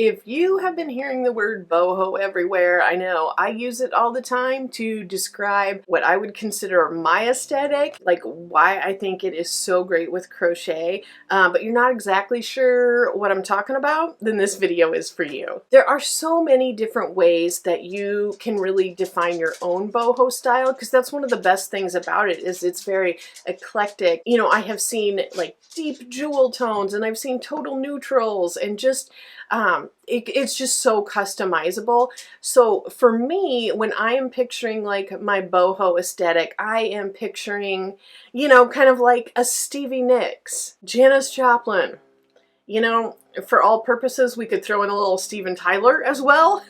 If you have been hearing the word boho everywhere, I know I use it all the time to describe what I would consider my aesthetic, like why I think it is so great with crochet, but you're not exactly sure what I'm talking about, then this video is for you. There are so many different ways that you can really define your own boho style, because that's one of the best things about it is it's very eclectic. You know, I have seen like deep jewel tones and I've seen total neutrals and just it's just so customizable. So for me, when I am picturing like my boho aesthetic, I am picturing, you know, kind of like a Stevie Nicks, Janis Joplin. You know, for all purposes, we could throw in a little Steven Tyler as well.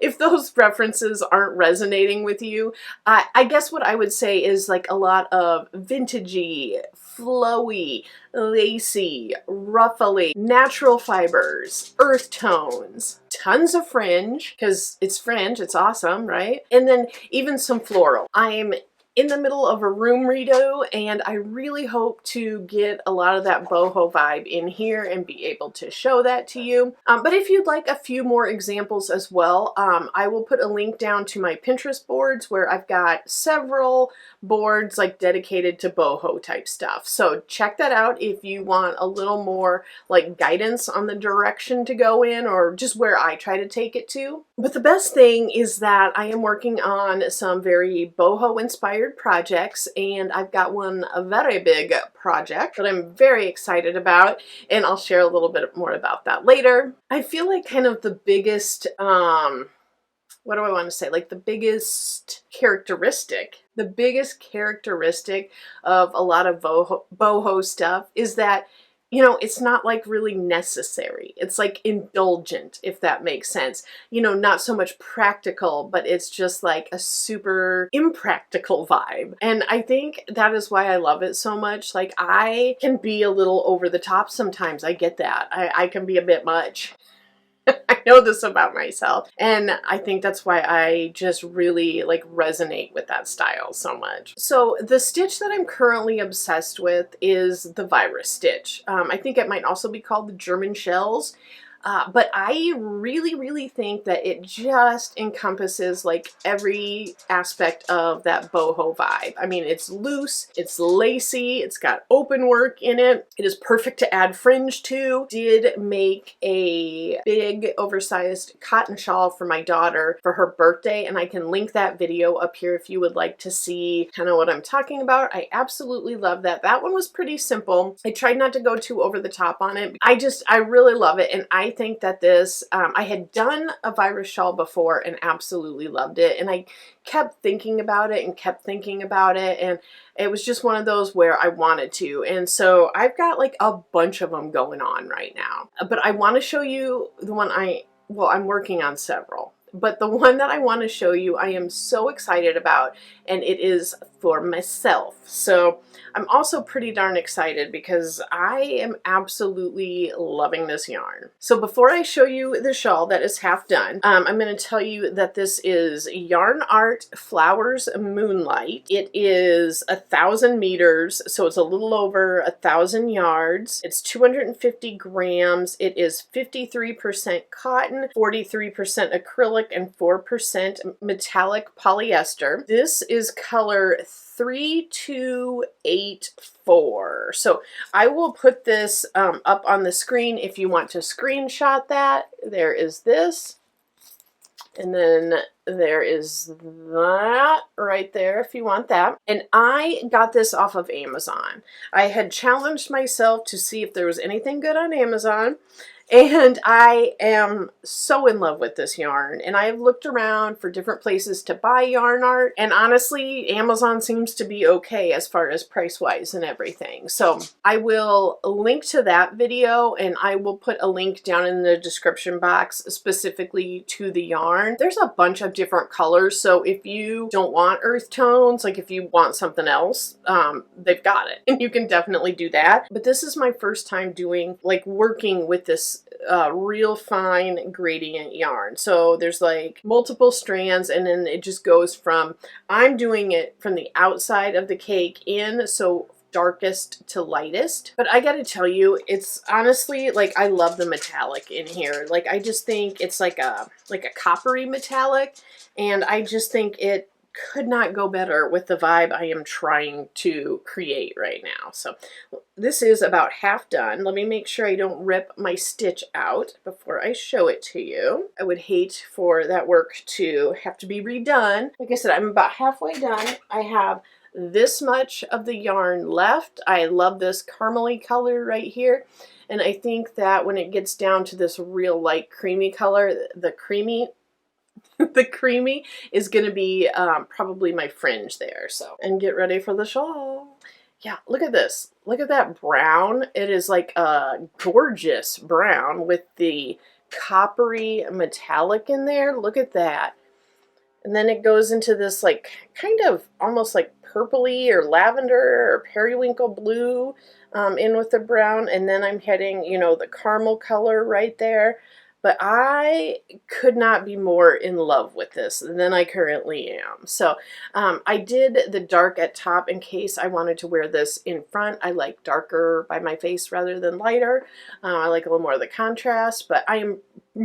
If those references aren't resonating with you, I guess what I would say is like a lot of vintagey, flowy, lacy, ruffly, natural fibers, earth tones, tons of fringe, because it's fringe, it's awesome, right? And then even some floral. I'm in the middle of a room redo, and I really hope to get a lot of that boho vibe in here and be able to show that to you. But if you'd like a few more examples as well, I will put a link down to my Pinterest boards where I've got several boards like dedicated to boho type stuff. So check that out if you want a little more like guidance on the direction to go in or just where I try to take it to. But the best thing is that I am working on some very boho inspired projects, and I've got one a very big project that I'm very excited about, and I'll share a little bit more about that later. I feel like kind of the biggest what do I want to say? Like the biggest characteristic of a lot of boho stuff is that, you know, it's not like really necessary. It's like indulgent, if that makes sense. You know, not so much practical, but it's just like a super impractical vibe. And I think that is why I love it so much. Like I can be a little over the top sometimes. I get that. I can be a bit much. I know this about myself, and I think that's why I just really like resonate with that style so much. So the stitch that I'm currently obsessed with is the virus stitch. I think it might also be called the German shells. But I really think that it just encompasses like every aspect of that boho vibe. I mean, it's loose, it's lacy, it's got open work in it. It is perfect to add fringe to. Did make a big oversized cotton shawl for my daughter for her birthday, and I can link that video up here if you would like to see kind of what I'm talking about. I absolutely love that. That one was pretty simple. I tried not to go too over the top on it. I really love it, and I think that this, I had done a virus shawl before and absolutely loved it, and I kept thinking about it and kept thinking about it, and it was just one of those where I wanted to, and so I've got like a bunch of them going on right now. But I want to show you the one I'm working on several. But the one that I want to show you, I am so excited about, and it is for myself. So I'm also pretty darn excited because I am absolutely loving this yarn. So before I show you the shawl that is half done, I'm going to tell you that this is YarnArt Flowers Moonlight. It is 1,000 meters, so it's a little over 1,000 yards. It's 250 grams. It is 53% cotton, 43% acrylic, and 4% metallic polyester. This is color 3284. So I will put this up on the screen if you want to screenshot that. There is this. And then there is that right there if you want that. And I got this off of Amazon. I had challenged myself to see if there was anything good on Amazon. And I am so in love with this yarn, and I have looked around for different places to buy yarn art, and honestly Amazon seems to be okay as far as price wise and everything. So I will link to that video, and I will put a link down in the description box specifically to the yarn. There's a bunch of different colors, so if you don't want earth tones, like if you want something else, they've got it, and you can definitely do that. But this is my first time doing like working with this real fine gradient yarn. So there's like multiple strands, and then it just goes from, I'm doing it from the outside of the cake in, so darkest to lightest. But I gotta tell you, it's honestly, like, I love the metallic in here. Like, I just think it's like a coppery metallic, and I just think it could not go better with the vibe I am trying to create right now. So this is about half done. Let me make sure I don't rip my stitch out before I show it to you. I would hate for that work to have to be redone. Like I said, I'm about halfway done. I have this much of the yarn left. I love this caramely color right here. And I think that when it gets down to this real light creamy color, the creamy is going to be probably my fringe there. So, and get ready for the shawl. Yeah, look at this. Look at that brown. It is like a gorgeous brown with the coppery metallic in there. Look at that. And then it goes into this like kind of almost like purpley or lavender or periwinkle blue in with the brown. And then I'm hitting, you know, the caramel color right there. But I could not be more in love with this than I currently am. So I did the dark at top in case I wanted to wear this in front. I like darker by my face rather than lighter. I like a little more of the contrast, but I am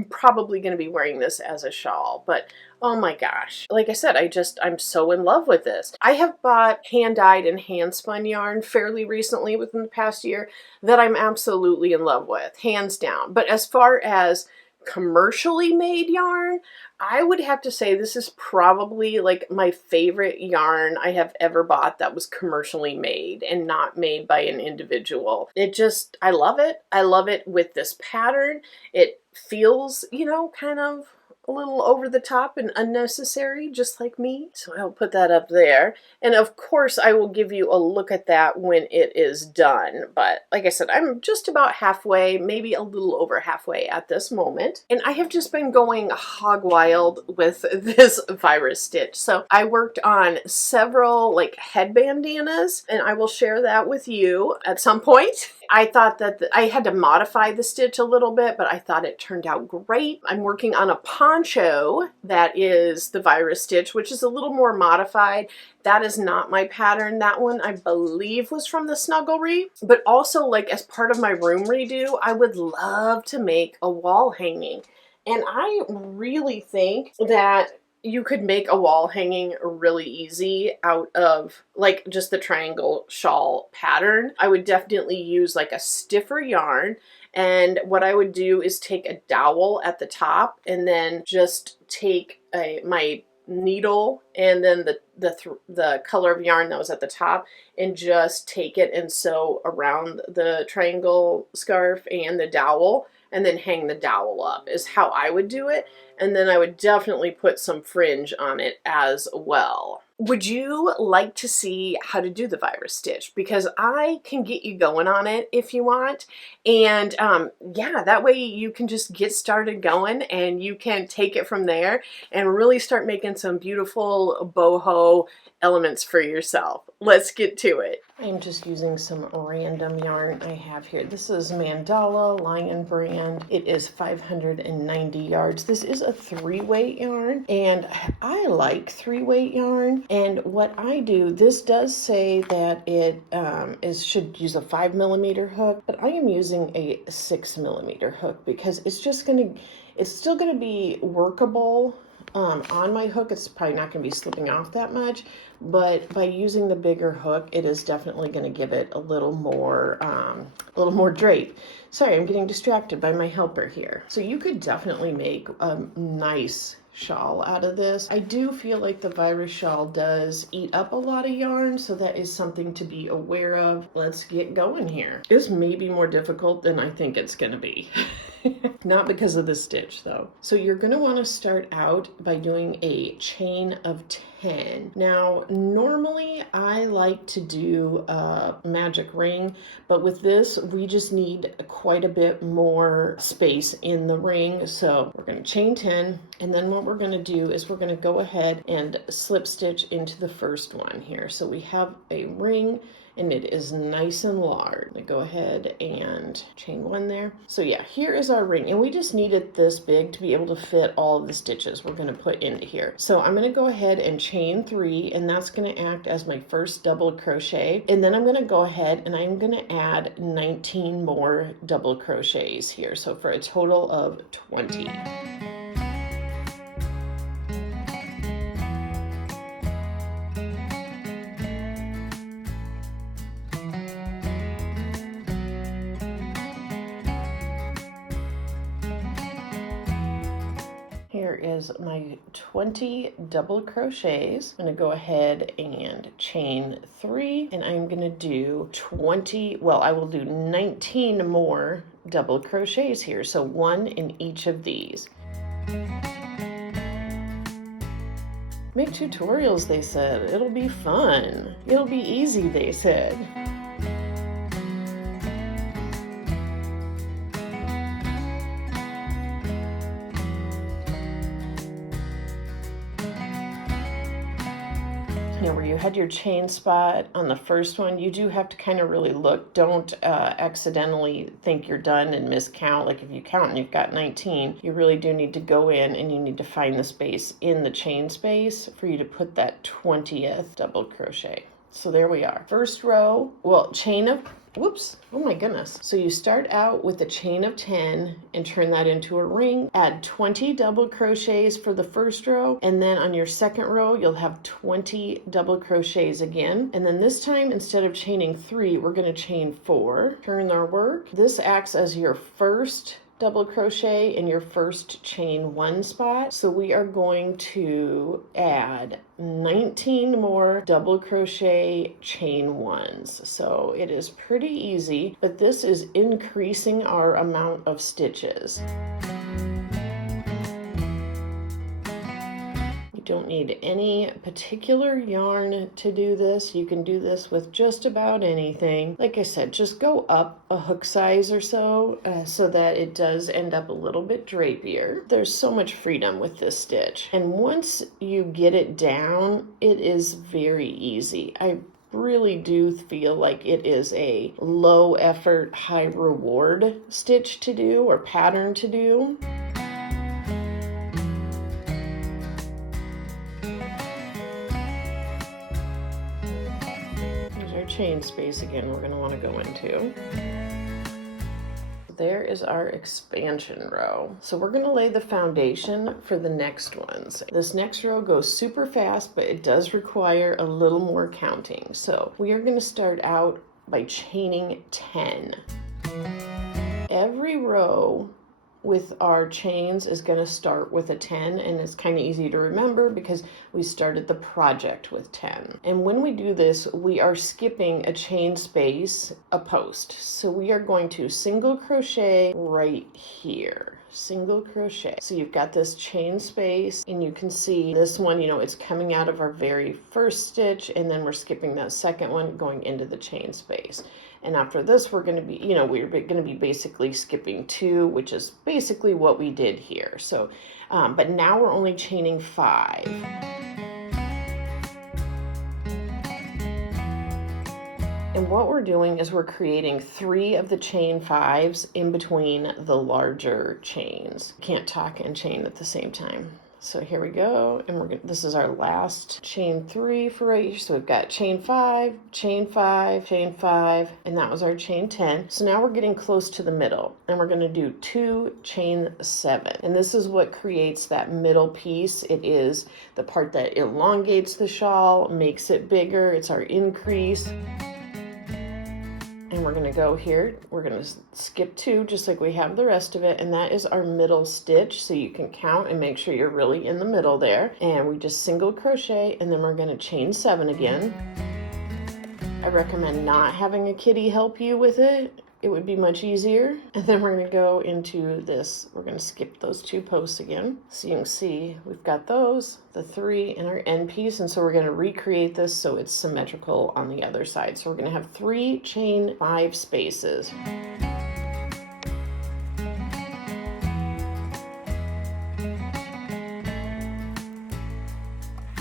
probably going to be wearing this as a shawl. But oh my gosh, like I said, I'm so in love with this. I have bought hand-dyed and hand-spun yarn fairly recently within the past year that I'm absolutely in love with, hands down. But as far as commercially made yarn, I would have to say this is probably like my favorite yarn I have ever bought that was commercially made and not made by an individual. I love it. I love it with this pattern. It feels, you know, kind of a little over the top and unnecessary, just like me. So I'll put that up there. And of course, I will give you a look at that when it is done. But like I said, I'm just about halfway, maybe a little over halfway at this moment. And I have just been going hog wild with this virus stitch. So I worked on several like head bandanas, and I will share that with you at some point. I thought that I had to modify the stitch a little bit, but I thought it turned out great. I'm working on a poncho that is the virus stitch, which is a little more modified. That is not my pattern. That one I believe was from the Snugglery. But also, like, as part of my room redo, I would love to make a wall hanging. And I really think that you could make a wall hanging really easy out of like just the triangle shawl pattern. I would definitely use like a stiffer yarn, and what I would do is take a dowel at the top and then just take my needle and then the color of yarn that was at the top and just take it and sew around the triangle scarf and the dowel, and then hang the dowel up is how I would do it. And then I would definitely put some fringe on it as well. Would you like to see how to do the virus stitch? Because I can get you going on it if you want. And yeah, that way you can just get started going and you can take it from there and really start making some beautiful boho elements for yourself. Let's get to it. I'm just using some random yarn I have here. This is Mandala Lion brand. It is 590 yards. This is a 3-weight yarn, and I like 3-weight yarn. And what I do, this does say that it should use a 5mm hook, but I am using a 6mm hook because it's still gonna be workable. On my hook, it's probably not going to be slipping off that much, but by using the bigger hook, it is definitely going to give it a little more drape. Sorry, I'm getting distracted by my helper here. So you could definitely make a nice shawl out of this. I do feel like the virus shawl does eat up a lot of yarn, so that is something to be aware of. Let's get going here. This may be more difficult than I think it's going to be. Not because of the stitch though. So you're going to want to start out by doing a chain of 10. Now, normally I like to do a magic ring, but with this, we just need quite a bit more space in the ring. So we're going to chain 10, and then what we're going to do is we're going to go ahead and slip stitch into the first one here. So we have a ring, and it is nice and large. I go ahead and chain 1 there. So yeah, here is our ring, and we just need it this big to be able to fit all of the stitches we're going to put into here. So I'm going to go ahead and chain 3, and that's going to act as my first double crochet, and then I'm going to go ahead and I'm going to add 19 more double crochets here, so for a total of 20. Here is my 20 double crochets. I'm going to go ahead and chain 3, and I'm going to do 20, well, I will do 19 more double crochets here, so 1 in each of these. Make tutorials, they said. It'll be fun. It'll be easy, they said. Now, where you had your chain spot on the first one, you do have to kind of really look. Don't accidentally think you're done and miscount. Like if you count and you've got 19, you really do need to go in and you need to find the space in the chain space for you to put that 20th double crochet. So there we are. First row, well, chain of, whoops, oh my goodness. So you start out with a chain of 10 and turn that into a ring. Add 20 double crochets for the first row, and then on your second row, you'll have 20 double crochets again. And then this time, instead of chaining 3, we're gonna chain 4. Turn our work. This acts as your first double crochet in your first chain 1 spot. So we are going to add 19 more double crochet chain 1s. So it is pretty easy, but this is increasing our amount of stitches. Don't need any particular yarn to do this. You can do this with just about anything. Like I said, just go up a hook size or so, so that it does end up a little bit drapier. There's so much freedom with this stitch. And once you get it down, it is very easy. I really do feel like it is a low effort, high reward stitch to do or pattern to do. Chain space again we're going to want to go into. There is our expansion row. So we're going to lay the foundation for the next ones. This next row goes super fast, but it does require a little more counting. So we are going to start out by chaining 10. Every row with our chains is going to start with a 10, and it's kind of easy to remember because we started the project with 10. And when we do this, we are skipping a chain space, a post. So we are going to single crochet right here. Single crochet. So you've got this chain space, and you can see this one, you know, it's coming out of our very first stitch, and then we're skipping that second one going into the chain space. And after this, we're going to be, you know, we're going to be basically skipping 2, which is basically what we did here. So, but now we're only chaining 5. And what we're doing is we're creating 3 of the chain 5s in between the larger chains. Can't talk and chain at the same time. So here we go, and this is our last chain 3 for right here. So we've got chain 5, chain 5, chain 5, and that was our chain 10. So now we're getting close to the middle, and we're going to do 2 chain 7. And this is what creates that middle piece. It is the part that elongates the shawl, makes it bigger. It's our increase. And we're going to go here, we're going to skip 2 just like we have the rest of it, and that is our middle stitch, so you can count and make sure you're really in the middle there. And we just single crochet, and then we're going to chain 7 again. I recommend not having a kitty help you with it. It would be much easier. And then we're going to go into this. We're going to skip those 2 posts again. So you can see we've got those, the 3 in our end piece. And so we're going to recreate this so it's symmetrical on the other side. So we're going to have 3 chain 5 spaces.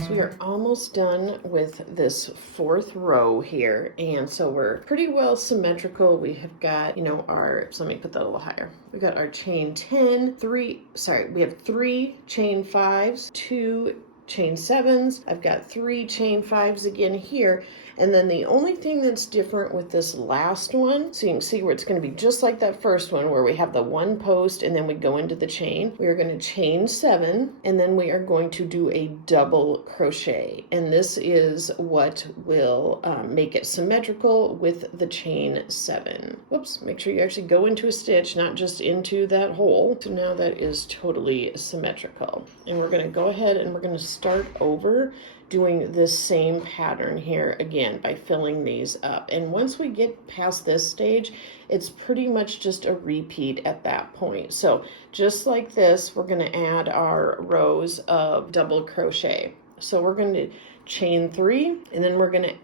So So we are almost done with this 4th row here, and so we're pretty well symmetrical. We have got, you know, our, so let me put that a little higher. We got our chain 10, we have 3 chain 5s, 2 chain 7s. I've got 3 chain 5s again here. And then the only thing that's different with this last one, so you can see where it's going to be just like that first one where we have the 1 post and then we go into the chain. We are going to chain 7 and then we are going to do a double crochet. And this is what will make it symmetrical with the chain 7. Whoops, make sure you actually go into a stitch, not just into that hole. So now that is totally symmetrical. And we're going to go ahead and we're going to start over doing this same pattern here again by filling these up. And once we get past this stage, it's pretty much just a repeat at that point. So just like this, we're going to add our rows of double crochet. So we're going to chain 3 and then we're going to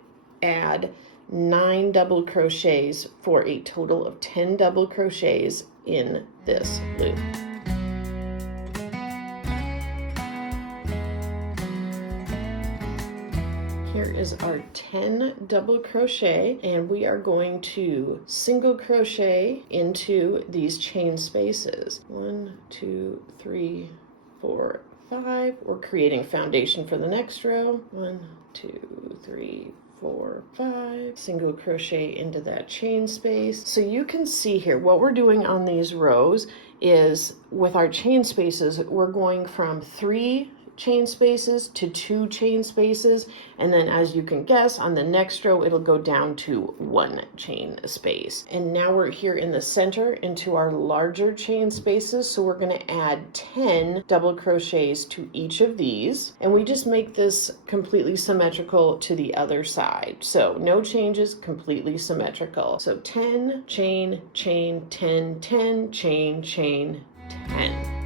add 9 double crochets for a total of 10 double crochets in this loop. Here is our 10 double crochet, and we are going to single crochet into these chain spaces. 1, 2, 3, 4, 5. We're creating foundation for the next row. 1, 2, 3, 4, 5. Single crochet into that chain space. So you can see here what we're doing on these rows is with our chain spaces, we're going from 3 chain spaces to 2 chain spaces, and then as you can guess, on the next row it'll go down to 1 chain space. And now we're here in the center into our larger chain spaces, so we're going to add 10 double crochets to each of these, and we just make this completely symmetrical to the other side. So no changes, completely symmetrical. So 10 chain, chain, 10, 10 chain, chain, 10.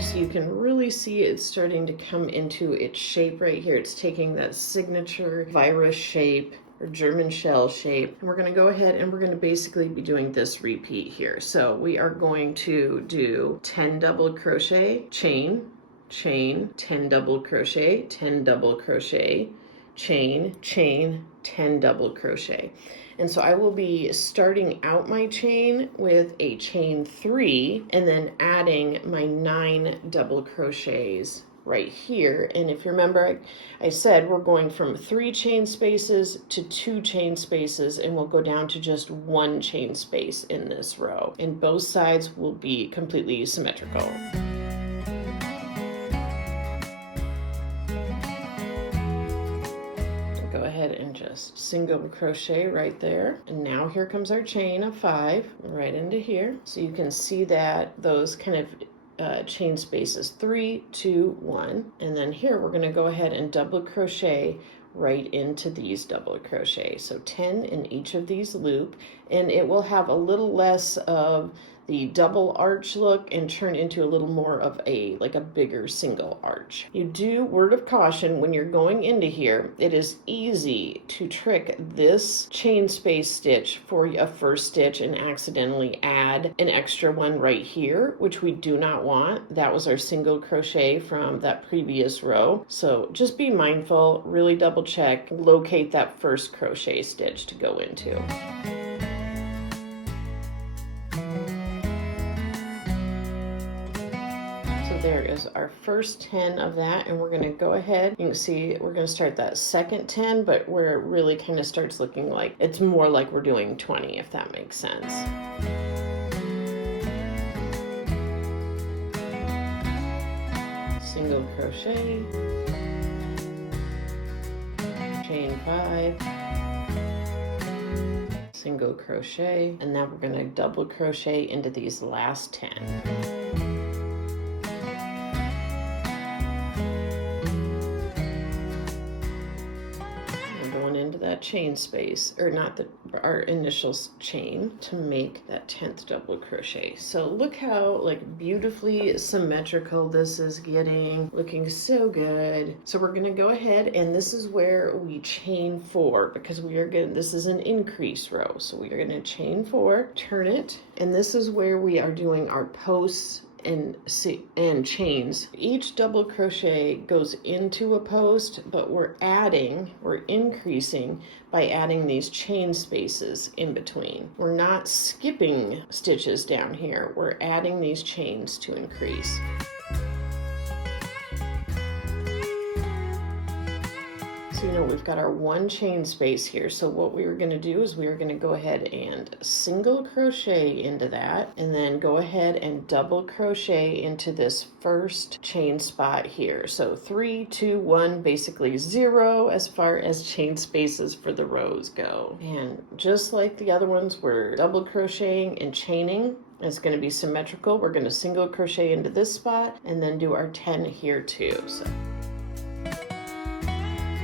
So you can really see it's starting to come into its shape right here. It's taking that signature virus shape or German shell shape. And we're going to go ahead and we're going to basically be doing this repeat here. So we are going to do 10 double crochet, chain, chain, 10 double crochet, 10 double crochet, chain, chain, 10 double crochet. And so I will be starting out my chain with a chain 3 and then adding my 9 double crochets right here. And if you remember, I said we're going from 3 chain spaces to 2 chain spaces, and we'll go down to just 1 chain space in this row. And both sides will be completely symmetrical. And just single crochet right there, and now here comes our chain of 5 right into here. So you can see that those kind of chain spaces 3, 2, 1, and then here we're going to go ahead and double crochet right into these double crochet. So 10 in each of these loop, and it will have a little less of the double arch look and turn into a little more of a bigger single arch. You do, word of caution, when you're going into here, it is easy to trick this chain space stitch for a first stitch and accidentally add an extra one right here, which we do not want. That was our single crochet from that previous row. So just be mindful, really double check, locate that first crochet stitch to go into. There is our first 10 of that, and we're going to go ahead. You can see we're going to start that second 10, but where it really kind of starts looking like it's more like we're doing 20, if that makes sense. Single crochet, chain 5, single crochet, and now we're going to double crochet into these last 10. that chain space, or not our initial chain, to make that 10th double crochet. So look how like beautifully symmetrical this is getting, looking so good. So we're going to go ahead, and this is where we chain 4, because this is an increase row. So we are going to chain 4, turn it, and this is where we are doing our posts and chains. Each double crochet goes into a post, but we're increasing by adding these chain spaces in between. We're not skipping stitches down here. We're adding these chains to increase. So, we've got our 1 chain space here. So what we are going to do is we are going to go ahead and single crochet into that, and then go ahead and double crochet into this first chain spot here. So 3, 2, 1, basically 0 as far as chain spaces for the rows go. And just like the other ones, we're double crocheting and chaining. It's going to be symmetrical. We're going to single crochet into this spot and then do our 10 here too.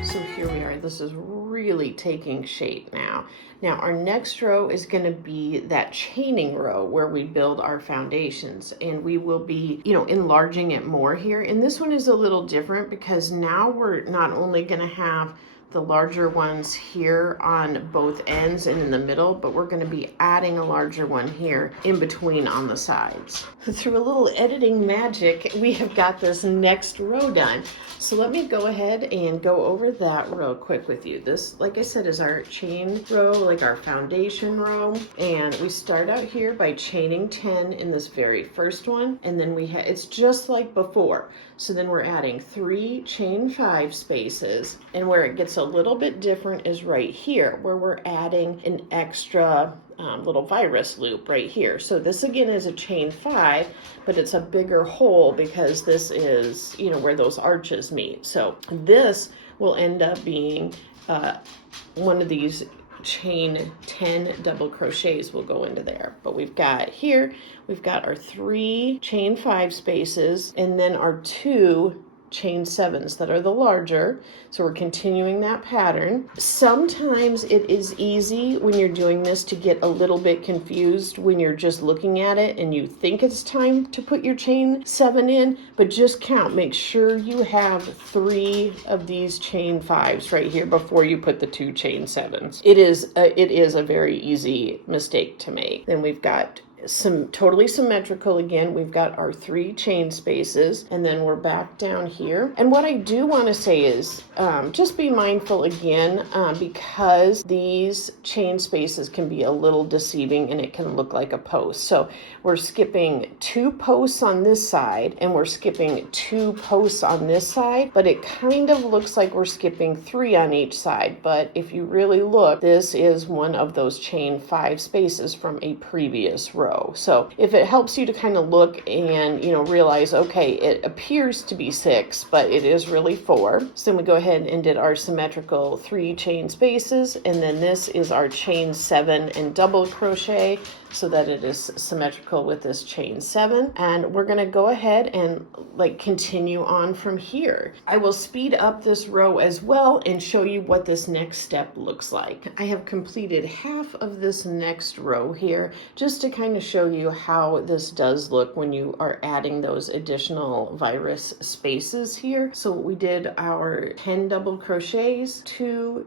So here we are. This is really taking shape now. Now our next row is going to be that chaining row where we build our foundations, and we will be, enlarging it more here. And this one is a little different because now we're not only going to have the larger ones here on both ends and in the middle, but we're going to be adding a larger one here in between on the sides. Through a little editing magic, we have got this next row done. So let me go ahead and go over that real quick with you. This, like I said, is our chain row, like our foundation row. And we start out here by chaining 10 in this very first one. And then it's just like before. So then we're adding 3 chain 5 spaces. And where it gets a little bit different is right here, where we're adding an extra little virus loop right here. So this again is a chain 5, but it's a bigger hole because this is, where those arches meet. So this will end up being one of these chain 10 double crochets will go into there. But we've got our 3 chain 5 spaces, and then our 2 chain 7s that are the larger. So we're continuing that pattern. Sometimes it is easy when you're doing this to get a little bit confused when you're just looking at it and you think it's time to put your chain 7 in, but just count. Make sure you have 3 of these chain 5s right here before you put the 2 chain 7s. It is a very easy mistake to make. Then we've got some totally symmetrical again. We've got our 3 chain spaces, and then we're back down here. And what I do want to say is just be mindful again, because these chain spaces can be a little deceiving and it can look like a post. So we're skipping 2 posts on this side and we're skipping 2 posts on this side, but it kind of looks like we're skipping 3 on each side. But if you really look, this is one of those chain 5 spaces from a previous row. So if it helps you to kind of look and, realize, okay, it appears to be 6, but it is really 4. So then we go ahead and did our symmetrical 3 chain spaces. And then this is our chain 7 and double crochet so that it is symmetrical with this chain 7. And we're going to go ahead and continue on from here. I will speed up this row as well and show you what this next step looks like. I have completed half of this next row here just to kind of show you how this does look when you are adding those additional virus spaces here. So we did our 10 double crochets, 2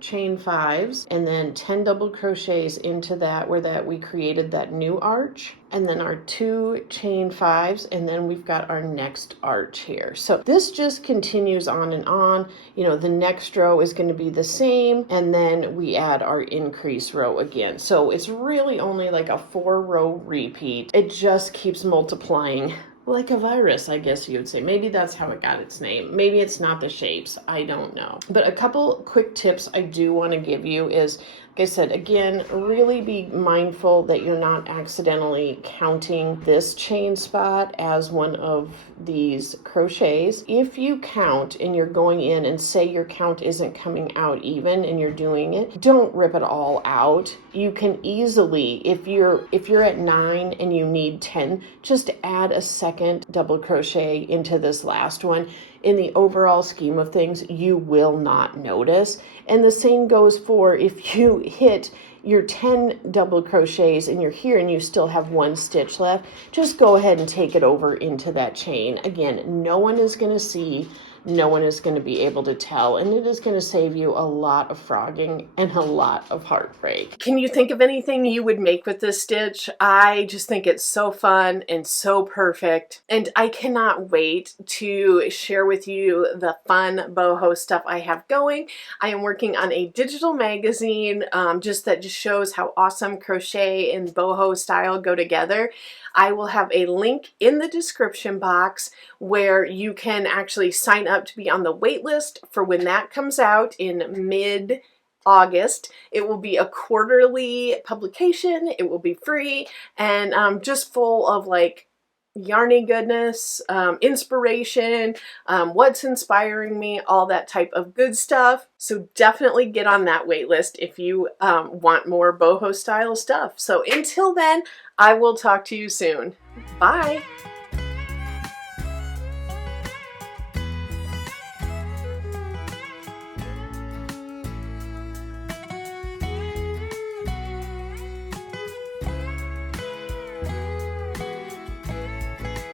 chain 5s, and then 10 double crochets into that where we created that new arch, and then our 2 chain 5s, and then we've got our next arch here. So this just continues on and on. The next row is going to be the same, and then we add our increase row again. So it's really only like a 4-row repeat. It just keeps multiplying like a virus, I guess you would say. Maybe that's how it got its name. Maybe it's not the shapes. I don't know. But a couple quick tips I do want to give you is, like I said, again, really be mindful that you're not accidentally counting this chain spot as one of these crochets. If you count and you're going in and say your count isn't coming out even and you're doing it, don't rip it all out. You can easily, if you're at 9 and you need 10, just add a second second double crochet into this last one, in the overall scheme of things, you will not notice. And the same goes for if you hit your 10 double crochets and you're here and you still have one stitch left, just go ahead and take it over into that chain. Again, no one is going to see, no one is going to be able to tell, and it is going to save you a lot of frogging and a lot of heartbreak. Can you think of anything you would make with this stitch? I just think it's so fun and so perfect, and I cannot wait to share with you the fun boho stuff I have going. I am working on a digital magazine that just shows how awesome crochet and boho style go together. I will have a link in the description box where you can actually sign up to be on the wait list for when that comes out in mid-August. It will be a quarterly publication. It will be free and just full of like yarny goodness, inspiration, what's inspiring me, all that type of good stuff. So definitely get on that wait list if you want more boho style stuff. So until then, I will talk to you soon. Bye.